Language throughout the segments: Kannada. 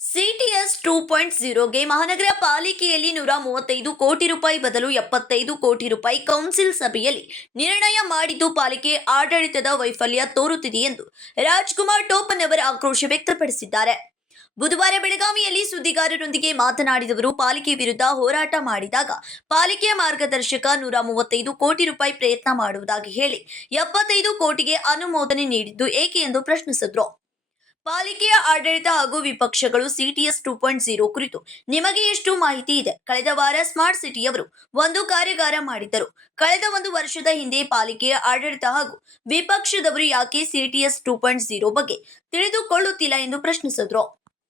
ಸಿಟಿಎಸ್ 2.0ಗೆ ಮಹಾನಗರ ಪಾಲಿಕೆಯಲ್ಲಿ 135 ಕೋಟಿ ರೂಪಾಯಿ ಬದಲು 75 ಕೋಟಿ ರೂಪಾಯಿ ಕೌನ್ಸಿಲ್ ಸಭೆಯಲ್ಲಿ ನಿರ್ಣಯ ಮಾಡಿದ್ದು ಪಾಲಿಕೆ ಆಡಳಿತದ ವೈಫಲ್ಯ ತೋರುತ್ತಿದೆ ಎಂದು ರಾಜ್ಕುಮಾರ್ ಟೋಪನ್ನವರ್ ಆಕ್ರೋಶ ವ್ಯಕ್ತಪಡಿಸಿದ್ದಾರೆ. ಬುಧವಾರ ಬೆಳಗಾವಿಯಲ್ಲಿ ಸುದ್ದಿಗಾರರೊಂದಿಗೆ ಮಾತನಾಡಿದವರು, ಪಾಲಿಕೆ ವಿರುದ್ಧ ಹೋರಾಟ ಮಾಡಿದಾಗ ಪಾಲಿಕೆಯ ಮಾರ್ಗದರ್ಶಕ 135 ಕೋಟಿ ರೂಪಾಯಿ ಪ್ರಯತ್ನ ಮಾಡುವುದಾಗಿ ಹೇಳಿ 75 ಕೋಟಿಗೆ ಅನುಮೋದನೆ ನೀಡಿದ್ದು ಏಕೆ ಎಂದು ಪ್ರಶ್ನಿಸಿದರು. ಪಾಲಿಕೆಯ ಆಡಳಿತ ಹಾಗೂ ವಿಪಕ್ಷಗಳು ಸಿಟಿಎಸ್ 2.0 ಕುರಿತು ನಿಮಗೆ ಎಷ್ಟು ಮಾಹಿತಿ ಇದೆ? ಕಳೆದ ವಾರ ಸ್ಮಾರ್ಟ್ ಸಿಟಿಯವರು ಒಂದು ಕಾರ್ಯಾಗಾರ ಮಾಡಿದ್ದರು. ಕಳೆದ ಒಂದು ವರ್ಷದ ಹಿಂದೆ ಪಾಲಿಕೆಯ ಆಡಳಿತ ಹಾಗೂ ವಿಪಕ್ಷದವರು ಯಾಕೆ ಸಿಟಿಎಸ್ 2.0 ಬಗ್ಗೆ ತಿಳಿದುಕೊಳ್ಳುತ್ತಿಲ್ಲ ಎಂದು ಪ್ರಶ್ನಿಸಿದರು.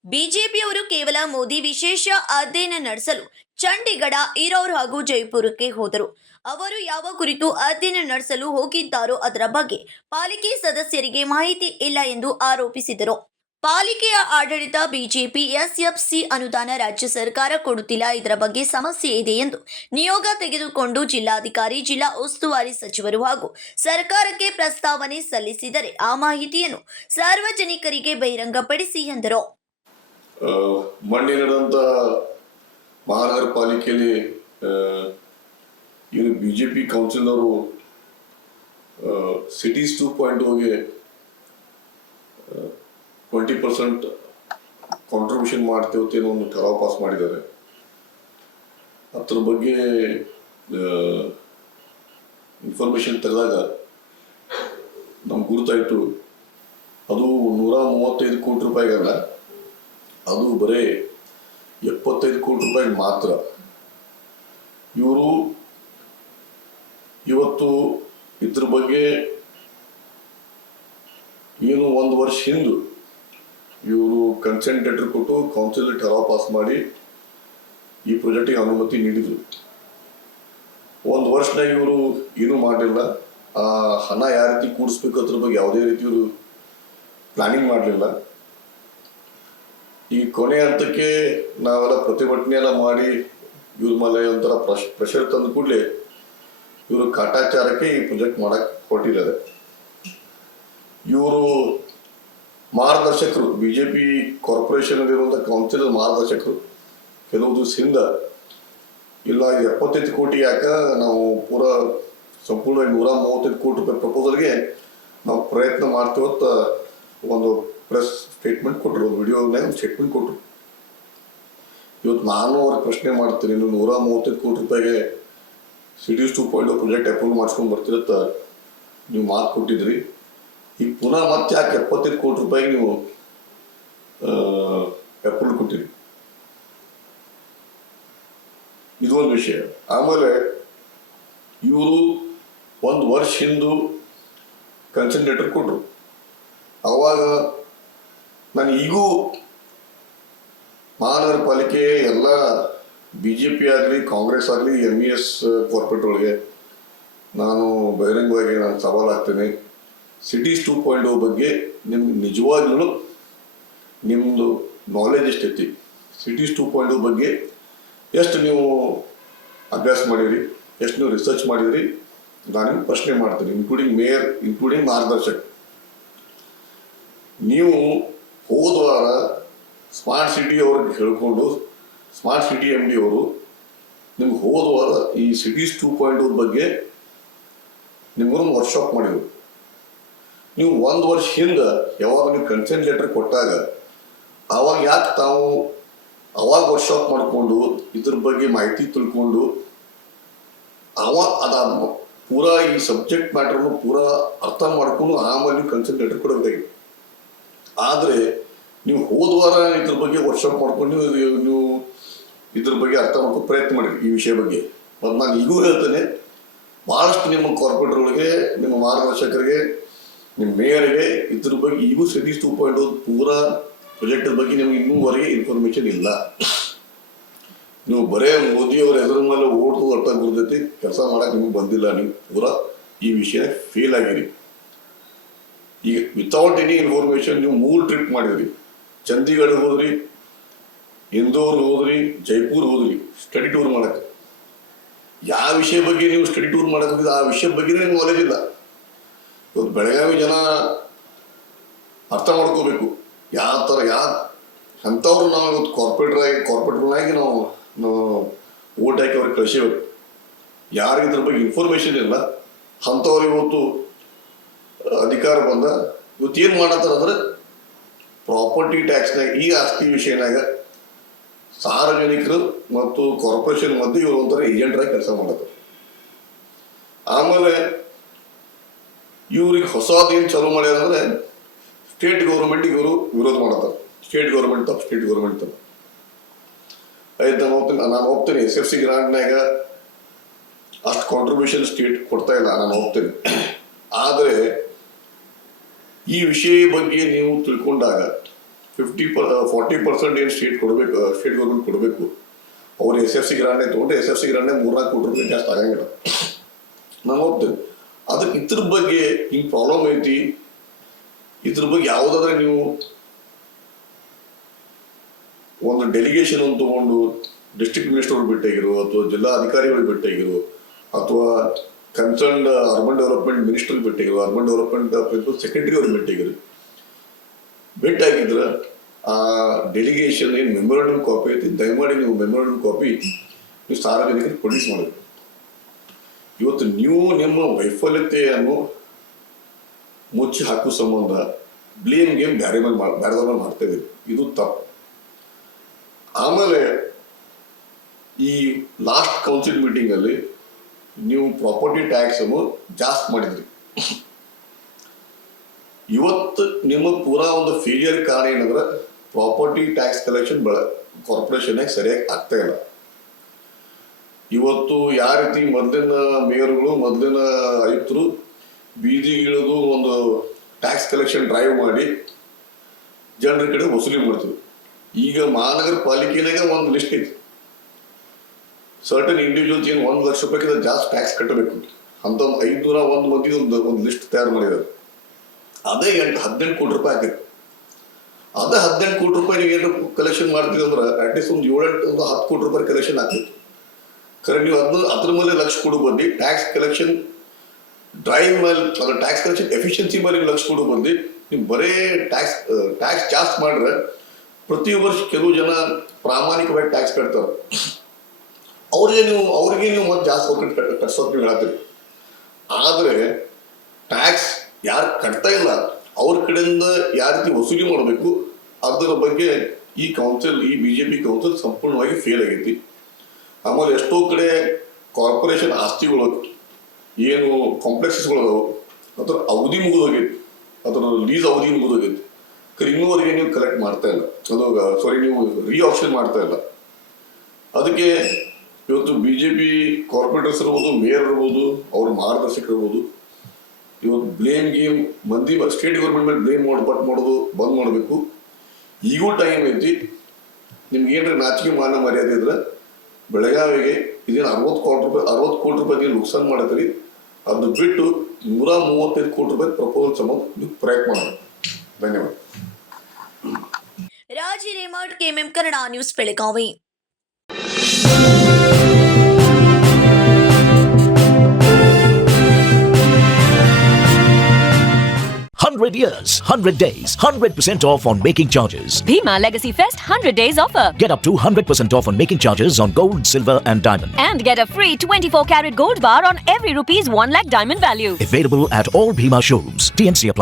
ಬಿಜೆಪಿಯವರು ಕೇವಲ ಮೋದಿ ವಿಶೇಷ ಅಧ್ಯಯನ ನಡೆಸಲು ಚಂಡೀಗಢ, ಈರೌರ್ ಹಾಗೂ ಜೈಪುರಕ್ಕೆ ಹೋದರು. ಅವರು ಯಾವ ಕುರಿತು ಅಧ್ಯಯನ ನಡೆಸಲು ಹೋಗಿದ್ದಾರೋ ಅದರ ಬಗ್ಗೆ ಪಾಲಿಕೆ ಸದಸ್ಯರಿಗೆ ಮಾಹಿತಿ ಇಲ್ಲ ಎಂದು ಆರೋಪಿಸಿದರು. ಪಾಲಿಕೆಯ ಆಡಳಿತ ಬಿಜೆಪಿ ಎಸ್ಎಫ್ಸಿ ಅನುದಾನ ರಾಜ್ಯ ಸರ್ಕಾರ ಕೊಡುತ್ತಿಲ್ಲ, ಇದರ ಬಗ್ಗೆ ಸಮಸ್ಯೆ ಇದೆ ಎಂದು ನಿಯೋಗ ತೆಗೆದುಕೊಂಡು ಜಿಲ್ಲಾಧಿಕಾರಿ, ಜಿಲ್ಲಾ ಉಸ್ತುವಾರಿ ಸಚಿವರು ಹಾಗೂ ಸರ್ಕಾರಕ್ಕೆ ಪ್ರಸ್ತಾವನೆ ಸಲ್ಲಿಸಿದರೆ ಆ ಮಾಹಿತಿಯನ್ನು ಸಾರ್ವಜನಿಕರಿಗೆ ಬಹಿರಂಗಪಡಿಸಿ ಎಂದರು. ಮೊನ್ನೆ ನಡೆದಂತ ಮಹಾನಗರ ಪಾಲಿಕೆಯಲ್ಲಿ ಇವರು ಬಿಜೆಪಿ ಕೌನ್ಸಿಲ್ ಅವರು ಸಿಟೀಸ್ 2.0ಗೆ 20% ಕಾಂಟ್ರಿಬ್ಯೂಷನ್ ಮಾಡ್ತೇವತ್ತೇನೋ ಒಂದು ಠರಾವ್ ಪಾಸ್ ಮಾಡಿದ್ದಾರೆ. ಅದ್ರ ಬಗ್ಗೆ ಇನ್ಫಾರ್ಮೇಶನ್ ತೆಗೆದಾಗ ನಮ್ಗೆ ಗುರುತಾಯಿತು, ಅದು 135 ಕೋಟಿ ರೂಪಾಯಿಗಲ್ಲ, ಅದು ಬರೀ 75 ಕೋಟಿ ರೂಪಾಯಿ ಮಾತ್ರ. ಇವರು ಇವತ್ತು ಇದ್ರ ಬಗ್ಗೆ ಏನು ಒಂದು ವರ್ಷ ಹಿಂದೆ ಇವರು ಕನ್ಸೆಂಟ್ ಲೆಟರ್ ಕೊಟ್ಟು ಕೌನ್ಸಿಲ್ ಠರಾವ್ ಪಾಸ್ ಮಾಡಿ ಈ ಪ್ರಾಜೆಕ್ಟಿಗೆ ಅನುಮತಿ ನೀಡಿದರು. ಒಂದು ವರ್ಷನಾಗ ಇವರು ಏನೂ ಮಾಡಲಿಲ್ಲ. ಆ ಹಣ ಯಾವ ರೀತಿ ಕೂಡಿಸ್ಬೇಕು ಅದ್ರ ಬಗ್ಗೆ ಯಾವುದೇ ರೀತಿ ಇವರು ಪ್ಲಾನಿಂಗ್ ಮಾಡಲಿಲ್ಲ. ಈ ಕೊನೆ ಹಂತಕ್ಕೆ ನಾವೆಲ್ಲ ಪ್ರತಿಭಟನೆ ಎಲ್ಲ ಮಾಡಿ ಇವ್ರ ಮೇಲೆ ಒಂಥರ ಪ್ರೆಷರ್ ತಂದು ಕೂಡಲೇ ಇವರು ಕಾಟಾಚಾರಕ್ಕೆ ಈ ಪ್ರಾಜೆಕ್ಟ್ ಮಾಡಕ್ಕೆ ಹೊರಟಿದ್ದಾರೆ. ಇವರು ಮಾರ್ಗದರ್ಶಕರು, ಬಿಜೆಪಿ ಕಾರ್ಪೊರೇಷನ್ ಇರುವಂಥ ಕೌನ್ಸಿಲ್ ಮಾರ್ಗದರ್ಶಕರು ಕೆಲವು ದಿವಸ ಹಿಂದೆ ಇಲ್ಲ 75 ಕೋಟಿ ಯಾಕ ನಾವು ಪೂರಾ ಸಂಪೂರ್ಣವಾಗಿ 135 ಕೋಟಿ ರೂಪಾಯಿ ಪ್ರಪೋಸಲ್ಗೆ ನಾವು ಪ್ರಯತ್ನ ಮಾಡ್ತೀವತ್ತ ಒಂದು ಪ್ರೆಸ್ ಸ್ಟೇಟ್ಮೆಂಟ್ ಕೊಟ್ಟರು, ಒಂದು ವಿಡಿಯೋನಾಗ ಒಂದು ಸ್ಟೇಟ್ಮೆಂಟ್ ಕೊಟ್ಟರು. ಇವತ್ತು ನಾನು ಅವ್ರಿಗೆ ಪ್ರಶ್ನೆ ಮಾಡ್ತೀನಿ, ನೀವು 135 ಕೋಟಿ ರೂಪಾಯಿಗೆ ಸಿಟೀಸ್ 2.0 ಪ್ರಾಜೆಕ್ಟ್ ಅಪ್ರೂವ್ ಮಾಡಿಸ್ಕೊಂಡು ಬರ್ತಿರತ್ತ ನೀವು ಮಾತು ಕೊಟ್ಟಿದ್ರಿ, ಈಗ ಪುನಃ ಮತ್ತೆ ಯಾಕೆ 75 ಕೋಟಿ ರೂಪಾಯಿಗೆ ನೀವು ಅಪ್ರೂವಲ್ ಕೊಟ್ಟಿರಿ? ಇದೊಂದು ವಿಷಯ. ಆಮೇಲೆ ಇವರು ಒಂದು ವರ್ಷ ಹಿಂದೆ ಕನ್ಸೆಂಟ್ ಲೆಟರ್ ಕೊಟ್ಟರು. ಅವಾಗ ನಾನು ಈಗೂ ಮಹಾನಗರ ಪಾಲಿಕೆ ಎಲ್ಲ BJP ಆಗಲಿ ಕಾಂಗ್ರೆಸ್ ಆಗಲಿ MES ಕಾರ್ಪೊರೇಟ್ ಒಳಗೆ ನಾನು ಬಹಿರಂಗವಾಗಿ ನಾನು ಸವಾಲಾಗ್ತೇನೆ. ಸಿಟೀಸ್ 2.0 ಬಗ್ಗೆ ನಿಮ್ಗೆ ನಿಜವಾಗ್ಲೂ ನಿಮ್ಮದು ನಾಲೆಜ್ ಎಷ್ಟೈತಿ? ಸಿಟೀಸ್ 2.0 ಬಗ್ಗೆ ಎಷ್ಟು ನೀವು ಅಭ್ಯಾಸ ಮಾಡಿರಿ, ಎಷ್ಟು ನೀವು ರಿಸರ್ಚ್ ಮಾಡಿದ್ರಿ? ನಾನು ನಿಮ್ಗೆ ಪ್ರಶ್ನೆ ಮಾಡ್ತೀನಿ, ಇನ್ಕ್ಲೂಡಿಂಗ್ ಮೇಯರ್, ಇನ್ಕ್ಲೂಡಿಂಗ್ ಮಾರ್ಗದರ್ಶಕ. ನೀವು ಹೋದ ವಾರ ಸ್ಮಾರ್ಟ್ ಸಿಟಿ ಅವ್ರಿಗೆ ಹೇಳ್ಕೊಂಡು ಸ್ಮಾರ್ಟ್ ಸಿಟಿ MD ಅವರು ನಿಮ್ಗೆ ಹೋದ ವಾರ ಈ ಸಿಟೀಸ್ 2.0 ಬಗ್ಗೆ ನಿಮ್ಗೊಂದು ವರ್ಕ್ಶಾಪ್ ಮಾಡಿದ್ರು. ನೀವು ಒಂದು ವರ್ಷ ಹಿಂದೆ ಯಾವಾಗ ನೀವು ಕನ್ಸೆಂಟ್ ಲೆಟರ್ ಕೊಟ್ಟಾಗ ಅವಾಗ ಯಾಕೆ ತಾವು ಅವಾಗ ವರ್ಕ್ಶಾಪ್ ಮಾಡಿಕೊಂಡು ಇದ್ರ ಬಗ್ಗೆ ಮಾಹಿತಿ ತಿಳ್ಕೊಂಡು ಅದಾದ ಪೂರಾ ಈ ಸಬ್ಜೆಕ್ಟ್ ಮ್ಯಾಟರ್ನು ಪೂರಾ ಅರ್ಥ ಮಾಡ್ಕೊಂಡು ಆಮೇಲೆ ನೀವು ಕನ್ಸೆಂಟ್ ಲೆಟರ್ ಕೊಡಬೇಕಾಗಿ. ಆದರೆ ನೀವು ಹೋದ ವಾರ ಇದ್ರ ಬಗ್ಗೆ ವರ್ಕ್ಶಾಪ್ ಮಾಡ್ಕೊಂಡು ನೀವು ಇದ್ರ ಬಗ್ಗೆ ಅರ್ಥ ಮಾಡ್ಕೊಂಡು ಪ್ರಯತ್ನ ಮಾಡಿರಿ ಈ ವಿಷಯ ಬಗ್ಗೆ. ಮತ್ತು ನಾನು ಈಗೂ ಹೇಳ್ತೇನೆ, ಭಾಳಷ್ಟು ನಿಮ್ಮ ಕಾರ್ಪೊರೇಟರ್ಗಳಿಗೆ, ನಿಮ್ಮ ಮಾರ್ಗದರ್ಶಕರಿಗೆ, ನಿಮ್ಮ ಮೇಯರ್ಗೆ ಇದ್ರ ಬಗ್ಗೆ ಈಗೂ ಸಿಟೀಸ್ 2.0 ಪೂರಾ ಪ್ರಾಜೆಕ್ಟ್ ಬಗ್ಗೆ ನಿಮ್ಗೆ ಇನ್ನೂವರೆಗೆ ಇನ್ಫಾರ್ಮೇಶನ್ ಇಲ್ಲ. ನೀವು ಬರೇ ಮೋದಿಯವ್ರ ಹೆಸರು ಮೇಲೆ ಓಟು ಅರ್ಥ ಗುರ್ತೈತಿ, ಕೆಲಸ ಮಾಡಕ್ಕೆ ನಿಮ್ಗೆ ಬಂದಿಲ್ಲ. ನೀವು ಪೂರಾ ಈ ವಿಷಯ ಫೇಲ್ ಆಗಿರಿ. ಈಗ ವಿತೌಟ್ ಎನಿ ಇನ್ಫಾರ್ಮೇಶನ್ ನೀವು 3 ಟ್ರಿಪ್ ಮಾಡಿದ್ರಿ. ಚಂಡೀಗಢ ಹೋದ್ರಿ, ಇಂದೋರ್ ಹೋದ್ರಿ, ಜೈಪುರ್ ಹೋದ್ರಿ ಸ್ಟಡಿ ಟೂರ್ ಮಾಡಕ್ಕೆ. ಯಾವ ವಿಷಯ ಬಗ್ಗೆ ನೀವು ಸ್ಟಡಿ ಟೂರ್ ಮಾಡಕ್ಕೆ ಹೋಗಿದ್ರೆ ಆ ವಿಷಯ ಬಗ್ಗೆ ನಿಮ್ಗೆ ನಾಲೆಜ್ ಇಲ್ಲ. ಇವತ್ತು ಬೆಳಗಾವಿ ಜನ ಅರ್ಥ ಮಾಡ್ಕೋಬೇಕು ಯಾವ ಥರ ಅಂಥವ್ರು ನಾವು ಇವತ್ತು ಕಾರ್ಪೊರೇಟರ್ನಾಗಿ ನಾವು ಓಟ್ ಹಾಕಿ ಅವ್ರಿಗೆ ಕಳಿಸೇವೆ. ಯಾರಿಗೆ ಇದ್ರ ಬಗ್ಗೆ ಇನ್ಫಾರ್ಮೇಶನ್ ಇಲ್ಲ ಅಂಥವ್ರು ಇವತ್ತು ಅಧಿಕಾರ ಬಂದ ಇವತ್ತು ಏನು ಮಾಡತ್ತಾರ ಅಂದ್ರೆ ಪ್ರಾಪರ್ಟಿ ಟ್ಯಾಕ್ಸ್ನಾಗ ಈ ಆಸ್ತಿ ವಿಷಯನಾಗ ಸಾರ್ವಜನಿಕರು ಮತ್ತು ಕಾರ್ಪೊರೇಷನ್ ಮಧ್ಯೆ ಇವರು ಒಂಥರ ಏಜೆಂಟ್ರಾಗಿ ಕೆಲಸ ಮಾಡತ್ತಾರೆ. ಆಮೇಲೆ ಇವ್ರಿಗೆ ಹೊಸದೇನು ಚಾಲೂ ಮಾಡ್ಯಾರ ಅಂದ್ರೆ ಸ್ಟೇಟ್ ಗೌರ್ಮೆಂಟಿಗೆ ಇವರು ವಿರೋಧ ಮಾಡತ್ತಾರೆ. ಸ್ಟೇಟ್ ಗೌರ್ಮೆಂಟ್ ತಪ್ಪು ಆಯ್ತು. ನಾನು ಹೋಗ್ತೇನೆ SFC ಗ್ರಾಂಟ್ನಾಗ ಅಷ್ಟು ಕಾಂಟ್ರಿಬ್ಯೂಷನ್ ಸ್ಟೇಟ್ ಕೊಡ್ತಾ ಇಲ್ಲ, ನಾನು ಹೋಗ್ತೇನೆ. ಆದರೆ ಈ ವಿಷಯ ಬಗ್ಗೆ ನೀವು ತಿಳ್ಕೊಂಡಾಗ 40% ಏನು ಸ್ಟೇಟ್ ಗೌರ್ಮೆಂಟ್ ಕೊಡಬೇಕು. ಅವ್ರು SFC ಗ್ರಾಂಟ್ನೇ ತೊಗೊಂಡ್ರೆ SFC ಗ್ರಾಂಟ್ನೇ 3-4 ಕೋಟಿ ರೂಪಾಯಿ ಜಾಸ್ತಿ ಆಗಂಗಿಲ್ಲ. ನಾನು ಹೋಗ್ತೇನೆ. ಅದಕ್ಕೆ ಇದ್ರ ಬಗ್ಗೆ ಹಿಂಗೆ ಪ್ರಾಬ್ಲಮ್ ಐತಿ, ಇದ್ರ ಬಗ್ಗೆ ಯಾವುದಾದ್ರೆ ನೀವು ಒಂದು ಡೆಲಿಗೇಷನ್ ಅನ್ನು ತಗೊಂಡು ಡಿಸ್ಟ್ರಿಕ್ಟ್ ಮಿನಿಸ್ಟರ್ ಭೇಟಿಯಾಗಿರು ಅಥವಾ ಜಿಲ್ಲಾ ಅಧಿಕಾರಿಗಳು ಭೇಟಿಯಾಗಿರು ಅಥವಾ ಕನ್ಸರ್ನ್ ಅರ್ಬನ್ ಡೆವಲಪ್ಮೆಂಟ್ ಮಿನಿಸ್ಟರ್ ಭೇಟಿಯಾಗಿರು, ಅರ್ಬನ್ ಡೆವಲಪ್ಮೆಂಟ್ ಪ್ರಿನ್ಸಿಪಲ್ ಸೆಕ್ರೆಟರಿ ಅವ್ರು ಭೇಟಿಯಾಗಿದ್ರೆ ಆ ಡೆಲಿಗೇಷನ್ ಏನು ಮೆಮೊರಾಂಡಮ್ ಕಾಪಿ ಐತಿ, ದಯಮಾಡಿ ನೀವು ಮೆಮೊರಾಂಡಮ್ ಕಾಪಿ ನೀವು ಸಾರ್ವಜನಿಕರಿಗೆ ಪ್ರೊಡ್ಯೂಸ್ ಮಾಡಬೇಕು. ಇವತ್ತು ನೀವು ನಿಮ್ಮ ವೈಫಲ್ಯತೆಯನ್ನು ಮುಚ್ಚಿ ಹಾಕುವ ಸಂಬಂಧ ಬ್ಲೇಮ್ ಗೇಮ್ ಬೇರೆದವ್ರ ಮಾಡ್ತೇವೆ, ಇದು ತಪ್ಪು. ಆಮೇಲೆ ಈ ಲಾಸ್ಟ್ ಕೌನ್ಸಿಲ್ ಮೀಟಿಂಗ್ ಅಲ್ಲಿ ನೀವು ಪ್ರಾಪರ್ಟಿ ಟ್ಯಾಕ್ಸ್ ಅನ್ನು ಜಾಸ್ತಿ ಮಾಡಿದ್ರಿ. ಇವತ್ತು ನಿಮ್ಮ ಪೂರಾ ಒಂದು ಫೇಲಿಯರ್ ಕಾರಣ ಏನಂದ್ರೆ ಪ್ರಾಪರ್ಟಿ ಟ್ಯಾಕ್ಸ್ ಕಲೆಕ್ಷನ್ ಕಾರ್ಪೊರೇಷನ್ ಸರಿಯಾಗಿ ಆಗ್ತಾ ಇಲ್ಲ. ಇವತ್ತು ಯಾವ ರೀತಿ ಮೊದಲಿನ ಮೇಯರ್ಗಳು ಮೊದಲಿನ ಆಯುಕ್ತರು ಬೀದಿಗಿಳಿದು ಒಂದು ಟ್ಯಾಕ್ಸ್ ಕಲೆಕ್ಷನ್ ಡ್ರೈವ್ ಮಾಡಿ ಜನರ ಕಡೆ ವಸೂಲಿ ಮಾಡ್ತಿದ್ರು. ಈಗ ಮಹಾನಗರ ಪಾಲಿಕೆನಾಗ ಒಂದು ಲಿಸ್ಟ್ ಐತಿ, ಸರ್ಟನ್ ಇಂಡಿವಿಜುವಲ್ಸ್ ಏನು 1 ಲಕ್ಷ ರೂಪಾಯಿಗಿಂತ ಜಾಸ್ತಿ ಟ್ಯಾಕ್ಸ್ ಕಟ್ಟಬೇಕು ಅಂತ 501 ಮಂದಿ ಒಂದು ಲಿಸ್ಟ್ ತಯಾರು ಮಾಡಿದ್ದಾರೆ. ಅದೇ 18 ಕೋಟಿ ರೂಪಾಯಿ ಹಾಕಿತ್ತು. ಅದೇ 18 ಕೋಟಿ ರೂಪಾಯಿ ನೀವು ಏನು ಕಲೆಕ್ಷನ್ ಮಾಡ್ತೀವಿ ಅಂದ್ರೆ ಅಟ್ಲೀಸ್ಟ್ ಒಂದು 10 ಕೋಟಿ ರೂಪಾಯಿ ಕಲೆಕ್ಷನ್ ಆಗ್ತಿತ್ತು. ಖರೆ ನೀವು ಅದ್ರ ಮೇಲೆ ಲಕ್ಷ ಕೊಡು ಬಂದು ಟ್ಯಾಕ್ಸ್ ಕಲೆಕ್ಷನ್ ಡ್ರೈವ್ ಮೇಲೆ ಅದ್ರ ಟ್ಯಾಕ್ಸ್ ಕಲೆಕ್ಷನ್ ಎಫಿಷಿಯನ್ಸಿ ಮೇಲೆ ಲಕ್ಷ ಕೊಡು ಬಂದು ನೀವು ಬರೇ ಟ್ಯಾಕ್ಸ್ ಜಾಸ್ತಿ ಮಾಡ್ರೆ ಪ್ರತಿ ವರ್ಷ ಕೆಲವು ಜನ ಪ್ರಾಮಾಣಿಕವಾಗಿ ಟ್ಯಾಕ್ಸ್ ಕಟ್ತಾರೆ. ಅವ್ರಿಗೆ ನೀವು ಮತ್ತೆ ಜಾಸ್ತಿ ಕಟ್ಸೋಕೆ ನೀವು ಹೇಳ್ತೀರಿ. ಆದರೆ ಟ್ಯಾಕ್ಸ್ ಯಾರು ಕಟ್ತಾ ಇಲ್ಲ ಅವ್ರ ಕಡೆಯಿಂದ ಯಾವ ರೀತಿ ವಸೂಲಿ ಮಾಡಬೇಕು ಅದರ ಬಗ್ಗೆ ಈ BJP ಕೌನ್ಸಿಲ್ ಸಂಪೂರ್ಣವಾಗಿ ಫೇಲ್ ಆಗೈತಿ. ಆಮೇಲೆ ಎಷ್ಟೋ ಕಡೆ ಕಾರ್ಪೊರೇಷನ್ ಆಸ್ತಿಗಳು ಏನು ಕಾಂಪ್ಲೆಕ್ಸಸ್ಗಳು ಅದಾವು ಅದರ ಅವಧಿ ಮುಗಿದೋಗೈತಿ, ಅದರ ಲೀಸ್ ಅವಧಿ ಮುಗಿದೋಗೈತಿ. ಇನ್ನೂವರೆಗೆ ನೀವು ಕಲೆಕ್ಟ್ ಮಾಡ್ತಾ ಇಲ್ಲ, ನೀವು ರೀಆಪ್ಷನ್ ಮಾಡ್ತಾ ಇಲ್ಲ. ಅದಕ್ಕೆ ಇವತ್ತು BJP ಕಾರ್ಪೊರೇಟರ್ಸ್ ಇರ್ಬೋದು, ಮೇಯರ್ ಇರ್ಬೋದು, ಅವ್ರ ಮಾರ್ಗದರ್ಶಕರು ಇರ್ಬೋದು, ಇವತ್ತು ಬ್ಲೇಮ್ ಗೇಮ್ ಮಂದಿ ಸ್ಟೇಟ್ ಗೌರ್ಮೆಂಟ್ ಮೇಲೆ ಬ್ಲೇಮ್ ಮಾಡೋದು ಬಂದ್ ಮಾಡಬೇಕು. ಈಗೂ ಟೈಮ್ ಐತಿ. ನಿಮ್ಗೆ ಏನ್ರಿ ನಾಚಿಕೆ ಮಾನ ಮರ್ಯಾದೆ ಇದ್ರೆ ಬೆಳಗಾವಿಗೆ ಇದೇನು 60 ಕೋಟಿ ರೂಪಾಯಿ ನುಕ್ಸಾನ್ ಮಾಡತ್ತೀರಿ, ಅದು ಬಿಟ್ಟು 135 ಕೋಟಿ ರೂಪಾಯಿ ಪ್ರಪೋಸಲ್ ಸಂಬಂಧ ನೀವು ಪ್ರಯತ್ನ ಮಾಡಿ. ಧನ್ಯವಾದ. ರಾಜಿ Raymond, KMM Kannada news, Belagavi. 100 years, 100 days, 100% off on making charges. Bhima Legacy Fest 100 days offer. Get up to 100% off on making charges on gold, silver and diamond. And get a free 24 karat gold bar on every ₹1 lakh diamond value. Available at all Bhima showrooms. TNC apply.